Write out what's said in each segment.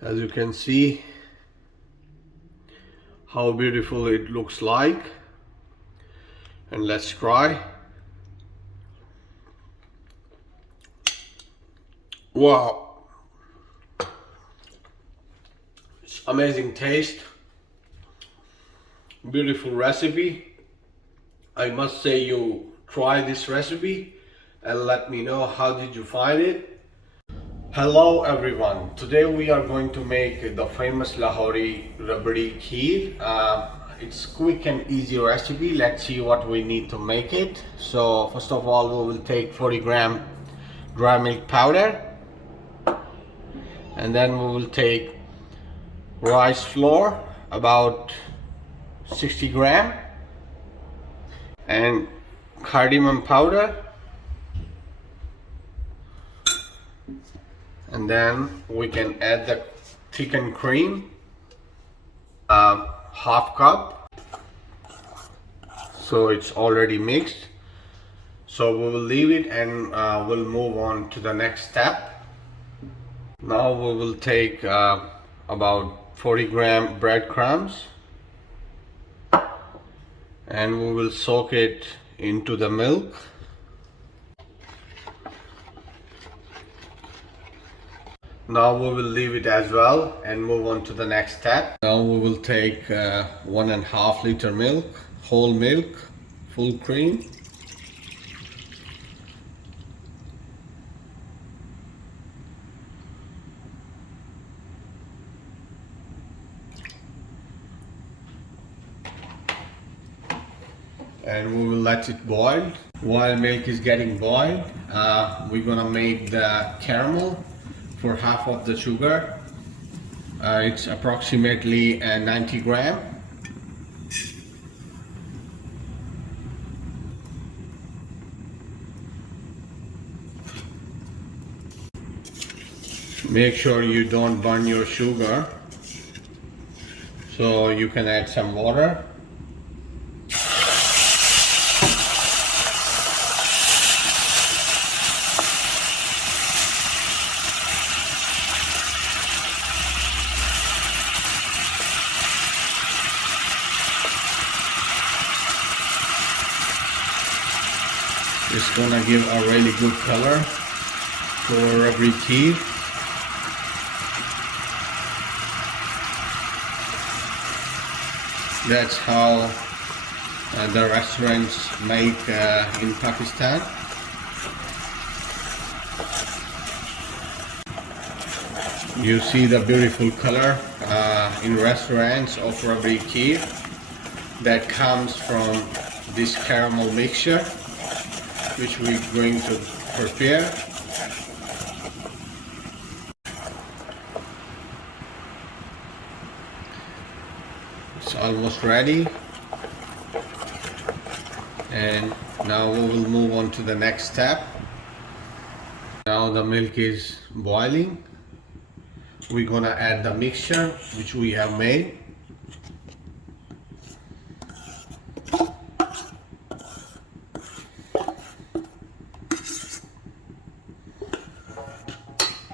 As you can see how beautiful it looks like, and let's try. Wow, it's amazing taste, beautiful recipe. I must say, you try this recipe and let me know how did you find it. Hello everyone, today we are going to make the famous Lahori Rabri Kheer. It's quick and easy recipe. Let's see what we need to make it. So first of all, we will take 40 gram dry milk powder, and then we will take rice flour about 60 gram, and cardamom powder, and then we can add the thickened cream, half cup. So it's already mixed, so we will leave it and we'll move on to the next step. Now we will take about 40 gram breadcrumbs, and we will soak it into the milk. Now we will leave it as well and move on to the next step. Now we will take 1.5 liter milk, whole milk, full cream. And we will let it boil. While milk is getting boiled, we're gonna make the caramel for half of the sugar. It's approximately 90 gram. Make sure you don't burn your sugar, so you can add some water. It's gonna give a really good color to our Rabri Kheer. That's how the restaurants make in Pakistan. You see the beautiful color in restaurants of Rabdi Kheer that comes from this caramel mixture, which we're going to prepare. It's almost ready, and now we will move on to the next step. Now the milk is boiling. We're gonna add the mixture which we have made.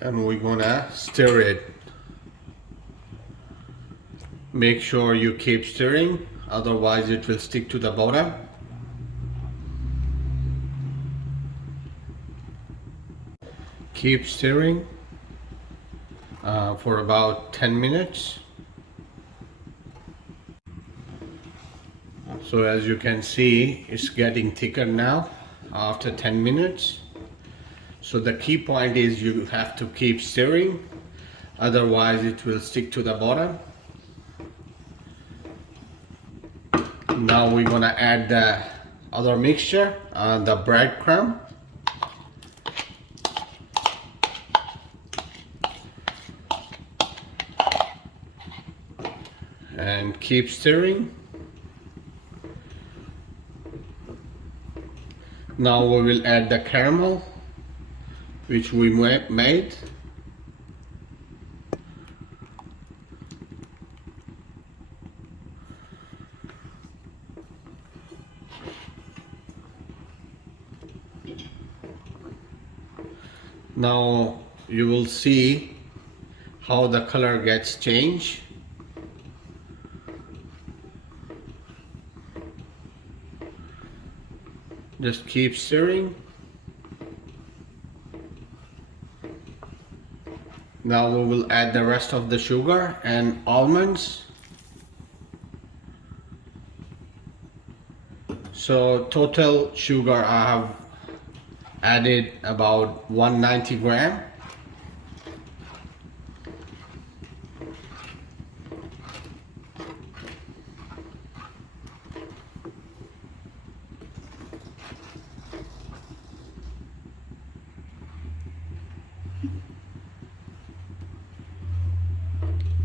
And we're gonna stir it. Make sure you keep stirring, otherwise it will stick to the bottom. Keep stirring for about 10 minutes. So as you can see, it's getting thicker now after 10 minutes. So the key point is you have to keep stirring, otherwise it will stick to the bottom. Now we're gonna add the other mixture, the breadcrumb. And keep stirring. Now we will add the caramel which we made. Now you will see how the color gets changed. Just keep stirring. Now we will add the rest of the sugar and almonds. So total sugar I have added about 190 gram.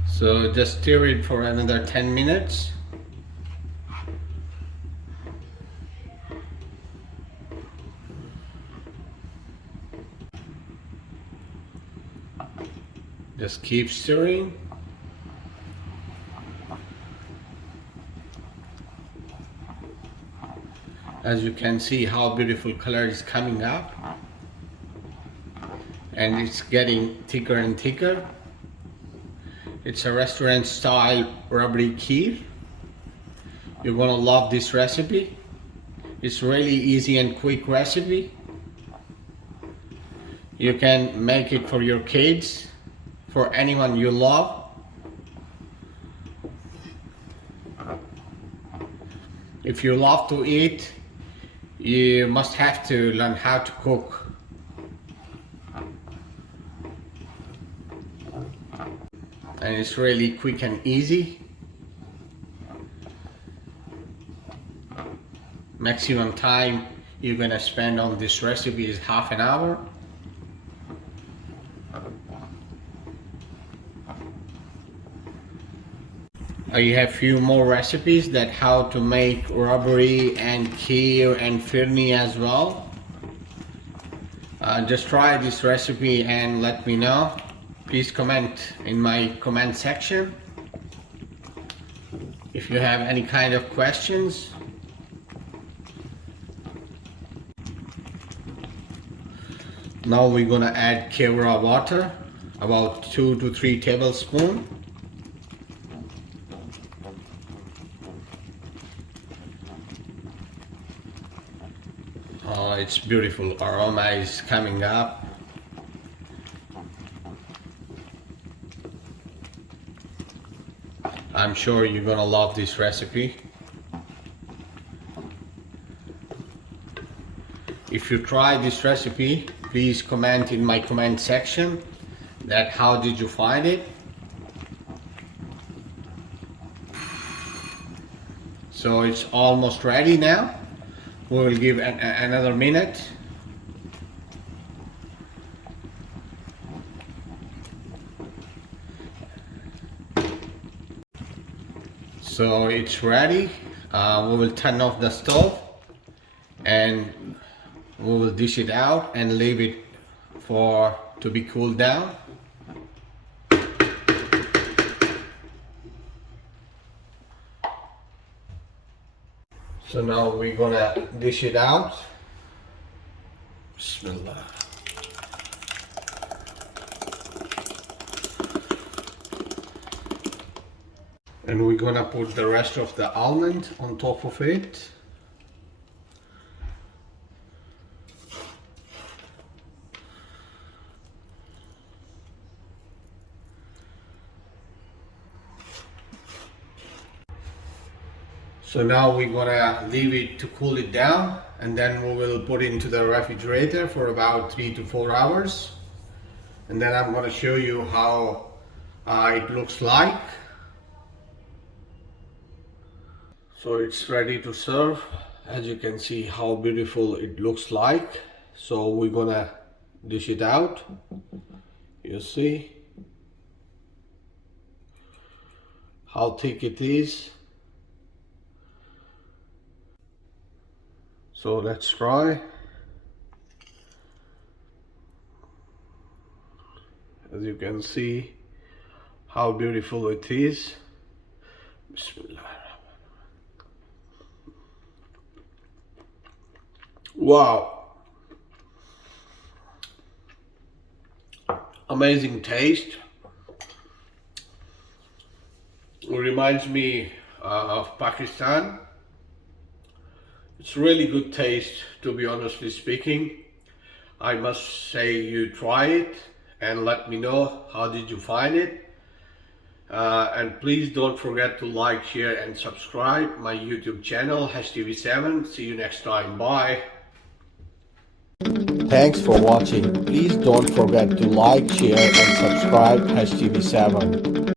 So just stir it for another 10 minutes. Just keep stirring. As you can see how beautiful color is coming up, and it's getting thicker and thicker. It's a restaurant style Rabri Kheer. You're gonna love this recipe. It's really easy and quick recipe. You can make it for your kids, for anyone you love. If you love to eat, you must have to learn how to cook. And it's really quick and easy. Maximum time you're gonna spend on this recipe is half an hour. I have few more recipes that how to make rabri and kheer and firni as well. Just try this recipe and let me know. Please comment in my comment section if you have any kind of questions. Now we're gonna add kevra water, about 2 to 3 tablespoons. Oh, it's beautiful. Aroma is coming up. I'm sure you're gonna love this recipe. If you try this recipe, please comment in my comment section that how did you find it. So it's almost ready now. We will give another minute. So it's ready. We will turn off the stove and we will dish it out and leave it to be cooled down. So now we're gonna dish it out. Bismillah. And we're gonna put the rest of the almond on top of it. So now we're gonna leave it to cool it down, and then we will put it into the refrigerator for about 3 to 4 hours. And then I'm gonna show you how it looks like. So it's ready to serve. As you can see how beautiful it looks like. So we're gonna dish it out. You see how thick it is. So let's try. As you can see how beautiful it is. Bismillah. Wow. Amazing taste. reminds me of Pakistan. It's really good taste, to be honestly speaking. I must say you try it and let me know how did you find it. And please don't forget to like, share and subscribe my YouTube channel HTV7. See you next time. Bye. Thanks for watching. Please don't forget to like, share and subscribe HTV7.